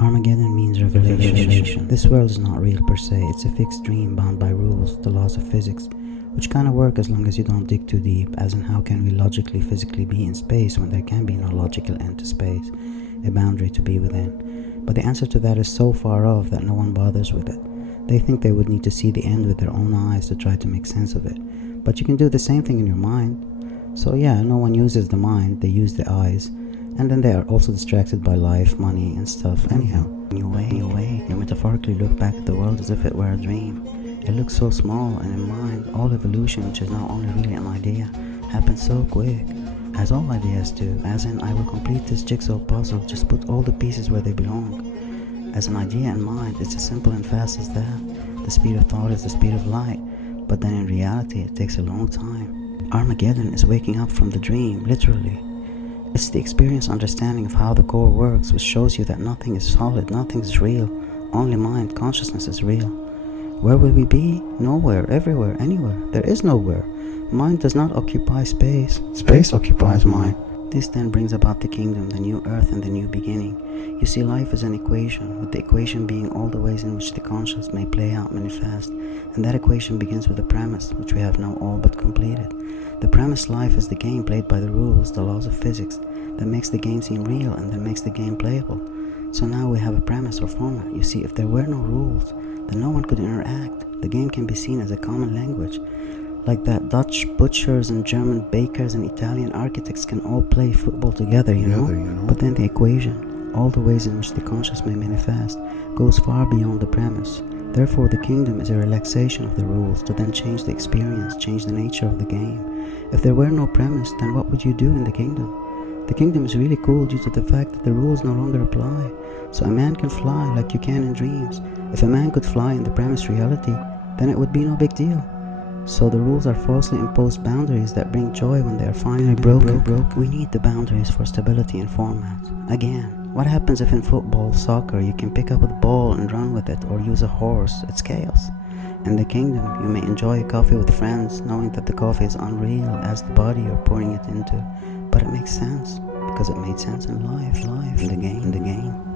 Armageddon means revelation. This world is not real per se, it's a fixed dream bound by rules, the laws of physics, which kinda work as long as you don't dig too deep, as in how can we logically physically be in space when there can be no logical end to space, a boundary to be within. But the answer to that is so far off that no one bothers with it. They think they would need to see the end with their own eyes to try to make sense of it. But you can do the same thing in your mind. So yeah, no one uses the mind, they use the eyes. And then they are also distracted by life, money, and stuff. Anyhow, when you wake, you metaphorically look back at the world as if it were a dream. It looks so small, and in mind, all evolution, which is now only really an idea, happens so quick. As all ideas do, as in, I will complete this jigsaw puzzle, just put all the pieces where they belong. As an idea in mind, it's as simple and fast as that. The speed of thought is the speed of light, but then in reality, it takes a long time. Armageddon is waking up from the dream, literally. It's the experience understanding of how the core works, which shows you that nothing is solid, nothing is real, only mind, consciousness is real. Where will we be? Nowhere, everywhere, anywhere. There is nowhere. Mind does not occupy space. Space occupies mind. This then brings about the kingdom, the new earth and the new beginning. You see, life is an equation, with the equation being all the ways in which the conscious may play out, manifest, and that equation begins with a premise, which we have now all but completed. The premise life is the game played by the rules, the laws of physics, that makes the game seem real and that makes the game playable. So now we have a premise or format. You see, if there were no rules, then no one could interact. The game can be seen as a common language. Like that Dutch butchers and German bakers and Italian architects can all play football together, you know? But then the equation, all the ways in which the conscious may manifest, goes far beyond the premise. Therefore, the kingdom is a relaxation of the rules to then change the experience, change the nature of the game. If there were no premise, then what would you do in the kingdom? The kingdom is really cool due to the fact that the rules no longer apply. So a man can fly like you can in dreams. If a man could fly in the premise reality, then it would be no big deal. So the rules are falsely imposed boundaries that bring joy when they are finally broken. We need the boundaries for stability and format. Again, what happens if in football, soccer, you can pick up a ball and run with it or use a horse? It's chaos. In the kingdom, you may enjoy a coffee with friends, knowing that the coffee is unreal as the body you're pouring it into. But it makes sense, because it made sense in life, in the game.